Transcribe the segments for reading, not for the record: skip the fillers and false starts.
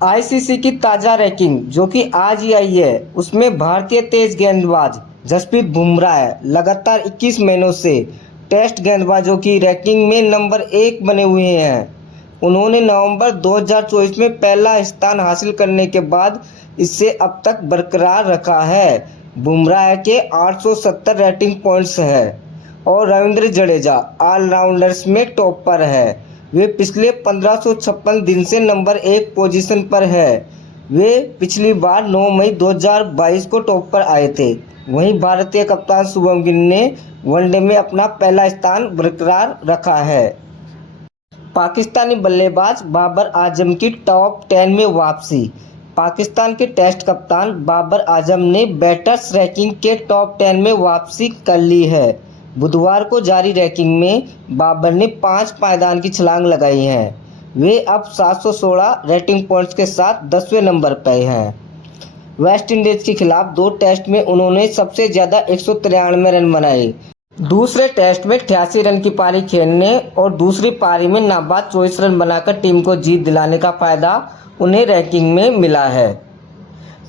ICC की ताज़ा ranking जो कि आज ही आई है, उसमें भारतीय तेज गेंदबाज जसप्रीत बुमराह लगातार 21 महीनों से टेस्ट गेंदबाजों की रैंकिंग में नंबर 1 बने हुए हैं। उन्होंने नवंबर 2024 में पहला स्थान हासिल करने के बाद इसे अब तक बरकरार रखा है। बुमराह के 870 रेटिंग पॉइंट्स है और रविंद्र जडेजा ऑलराउंडर्स में टॉप पर है। वे पिछले 1556 दिन से नंबर 1 पोजीशन पर है। वे पिछली बार 9 मई 2022 को टॉप पर आए थे। वहीं भारतीय कप्तान शुभम गिल ने वनडे में अपना पहला स्थान बरकरार रखा है। पाकिस्तानी बल्लेबाज बाबर आजम की टॉप 10 में वापसी। पाकिस्तान के टेस्ट कप्तान बाबर आजम ने बैटर्स रैंकिंग के टॉप 10 में वापसी कर ली है। बुधवार को जारी रैंकिंग में बाबर ने 5 पायदान की छलांग लगाई है। वे अब 716 रेटिंग पॉइंट्स के साथ 10वें नंबर पर हैं। वेस्ट इंडीज के खिलाफ 2 टेस्ट में उन्होंने सबसे ज़्यादा 193 रन बनाए। दूसरे टेस्ट में 88 रन की पारी खेलने और दूसरी पारी में नाबाद 24 रन बनाकर टीम को जीत दिलाने का फायदा उन्हें रैंकिंग में मिला है।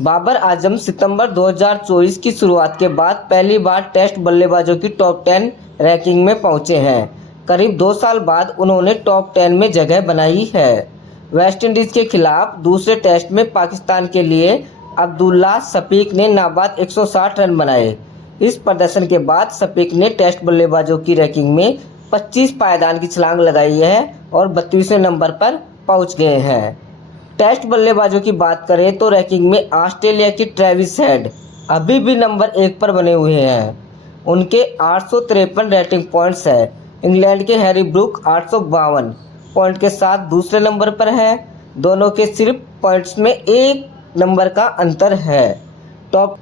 बाबर आजम सितंबर 2024 की शुरुआत के बाद पहली बार टेस्ट बल्लेबाजों की टॉप 10 रैंकिंग में पहुंचे हैं। करीब 2 साल बाद उन्होंने टॉप 10 में जगह बनाई है। वेस्ट इंडीज़ के खिलाफ दूसरे टेस्ट में पाकिस्तान के लिए अब्दुल्ला शफीक ने नाबाद 160 रन बनाए। इस प्रदर्शन के बाद शफीक ने टेस्ट बल्लेबाजों की रैंकिंग में 25 पायदान की छलांग लगाई है और 32वें नंबर पर पहुंच गए हैं। टेस्ट बल्लेबाजों की बात करें तो रैंकिंग में ऑस्ट्रेलिया की ट्रेविस हेड अभी भी नंबर 1 पर बने हुए हैं। उनके 853 रेटिंग पॉइंट्स है। इंग्लैंड के हैरी ब्रूक 852 पॉइंट के साथ दूसरे नंबर पर है। दोनों के सिर्फ पॉइंट्स में 1 नंबर का अंतर है। टॉप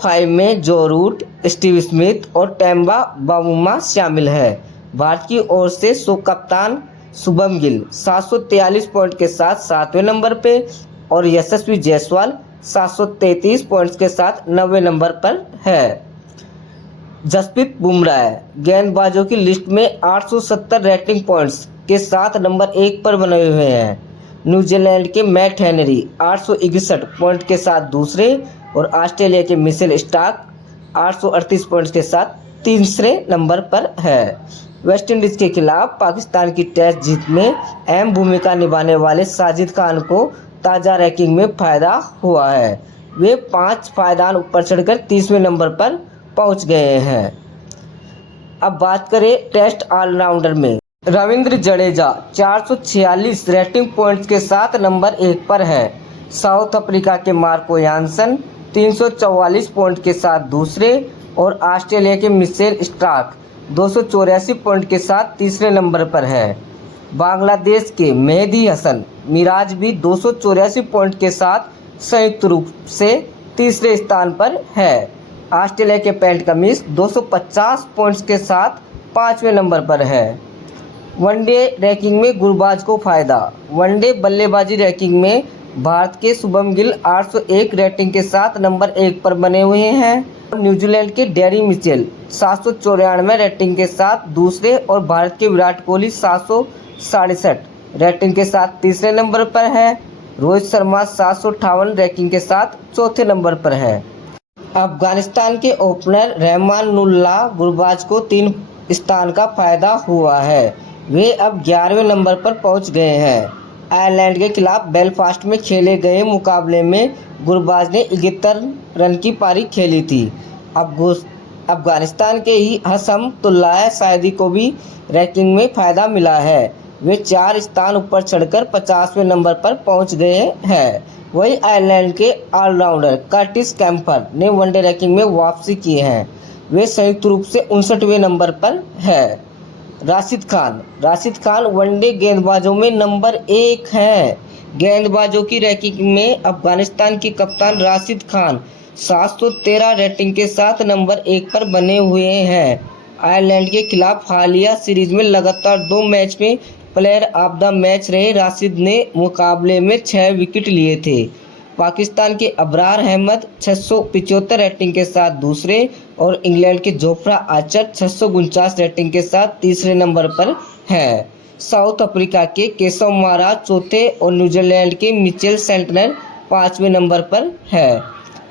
5 में जो रूट, स्टीव स्मिथ और टेम्बा बावुमा शामिल है। भारत की ओर से कप्तान शुभम गिल 743 पॉइंट के साथ 7वें नंबर पे और यशस्वी जायसवाल 733 पॉइंट्स के साथ 9वें नंबर पर है। जसप्रीत बुमराह गेंदबाजों की लिस्ट में 870 रेटिंग पॉइंट्स के साथ नंबर 1 पर बने हुए हैं। न्यूजीलैंड के मैट हेनरी 861 पॉइंट के साथ दूसरे और ऑस्ट्रेलिया के मिचेल स्टार्क 838 पॉइंट्स के साथ तीसरे नंबर पर है। वेस्ट इंडीज़ के खिलाफ पाकिस्तान की टेस्ट जीत में अहम भूमिका निभाने वाले साजिद खान को ताज़ा रैंकिंग में फ़ायदा हुआ है। वे 5 पायदान ऊपर चढ़कर 30वें नंबर पर पहुंच गए हैं। अब बात करें टेस्ट ऑलराउंडर में, रविंद्र जडेजा 446 रेटिंग पॉइंट्स के साथ नंबर 1 पर है। साउथ अफ्रीका के मार्को यानसन 344 पॉइंट के साथ दूसरे और ऑस्ट्रेलिया के मिचेल स्टार्क 284 पॉइंट के साथ तीसरे नंबर पर है। बांग्लादेश के मेहदी हसन मिराज भी 284 पॉइंट के साथ संयुक्त रूप से तीसरे स्थान पर है। ऑस्ट्रेलिया के पैट कमिंस 250 पॉइंट्स के साथ 5वें नंबर पर है। वनडे रैंकिंग में गुरबाज को फायदा। वनडे बल्लेबाजी रैंकिंग में भारत के शुभम गिल 801 रेटिंग के साथ नंबर 1 पर बने हुए हैं। न्यूजीलैंड के डेरी मिचेल 794 रेटिंग के साथ दूसरे और भारत के विराट कोहली 767 रेटिंग के साथ तीसरे नंबर पर है। रोहित शर्मा 758 रैंकिंग के साथ चौथे नंबर पर है। अफगानिस्तान के ओपनर रहमानुल्लाह गुरबाज को 3 स्थान का फायदा हुआ है। वे अब 11वें नंबर पर पहुंच गए हैं। आयरलैंड के खिलाफ बेलफास्ट में खेले गए मुकाबले में गुरबाज ने 71 रन की पारी खेली थी। अफगानिस्तान के ही हसमतुल्लाह साइदी को भी रैंकिंग में फ़ायदा मिला है। वे 4 स्थान ऊपर चढ़कर 50वें नंबर पर पहुंच गए हैं। वहीं आयरलैंड के ऑलराउंडर कर्टिस कैम्पर ने वनडे रैंकिंग में वापसी की है। वे संयुक्त रूप से 59वें नंबर पर है। राशिद खान वनडे गेंदबाजों में नंबर 1 है। गेंदबाजों की रैंकिंग में अफगानिस्तान की कप्तान राशिद खान 713 रेटिंग के साथ नंबर 1 पर बने हुए हैं। आयरलैंड के खिलाफ हालिया सीरीज में लगातार 2 मैच में प्लेयर ऑफ द मैच रहे राशिद ने मुकाबले में 6 विकेट लिए थे। पाकिस्तान के अबरार अहमद 675 रेटिंग के साथ दूसरे और इंग्लैंड के जोफ्रा आर्चर 649 रेटिंग के साथ तीसरे नंबर पर है। साउथ अफ्रीका के केशव महाराज चौथे और न्यूजीलैंड के मिचेल सेंटनर 5वें नंबर पर है।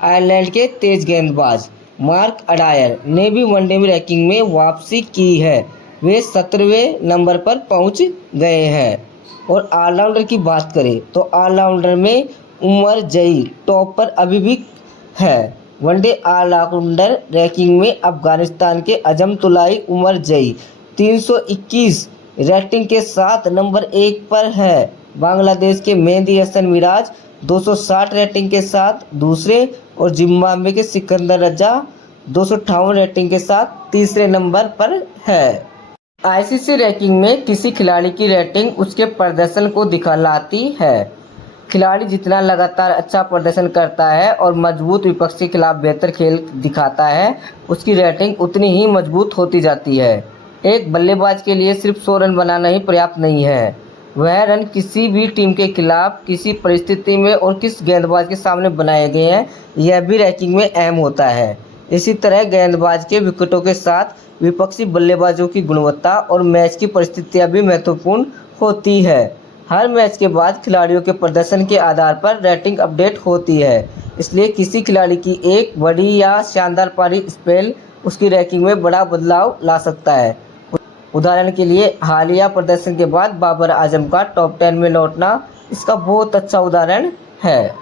आयरलैंड के तेज गेंदबाज मार्क अडायर ने भी वनडे में रैंकिंग में वापसी की है, वे 17वें नंबर पर पहुंच गए हैं। और ऑलराउंडर की बात करें तो ऑलराउंडर में उमर जई टॉप पर अभी भी है। वनडे ऑलराउंडर रैंकिंग में अफगानिस्तान के अजमतुल्लाह उमर जई 321 रेटिंग के साथ नंबर 1 पर है। बांग्लादेश के मेहदी हसन मिराज 260 रेटिंग के साथ दूसरे और जिम्बाब्वे के सिकंदर रजा 258 रेटिंग के साथ तीसरे नंबर पर है। आईसीसी रैंकिंग में किसी खिलाड़ी की रेटिंग उसके प्रदर्शन को दिखलाती है। खिलाड़ी जितना लगातार अच्छा प्रदर्शन करता है और मजबूत विपक्ष के खिलाफ बेहतर खेल दिखाता है, उसकी रेटिंग उतनी ही मजबूत होती जाती है। एक बल्लेबाज के लिए सिर्फ 100 रन बनाना ही पर्याप्त नहीं है, वह रन किसी भी टीम के खिलाफ किसी परिस्थिति में और किस गेंदबाज के सामने बनाए गए हैं, यह भी रैंकिंग में अहम होता है। इसी तरह गेंदबाज के विकेटों के साथ विपक्षी बल्लेबाजों की गुणवत्ता और मैच की परिस्थितियां भी महत्वपूर्ण होती है। हर मैच के बाद खिलाड़ियों के प्रदर्शन के आधार पर रेटिंग अपडेट होती है, इसलिए किसी खिलाड़ी की एक बड़ी या शानदार पारी स्पेल उसकी रैंकिंग में बड़ा बदलाव ला सकता है। उदाहरण के लिए हालिया प्रदर्शन के बाद बाबर आजम का टॉप 10 में लौटना इसका बहुत अच्छा उदाहरण है।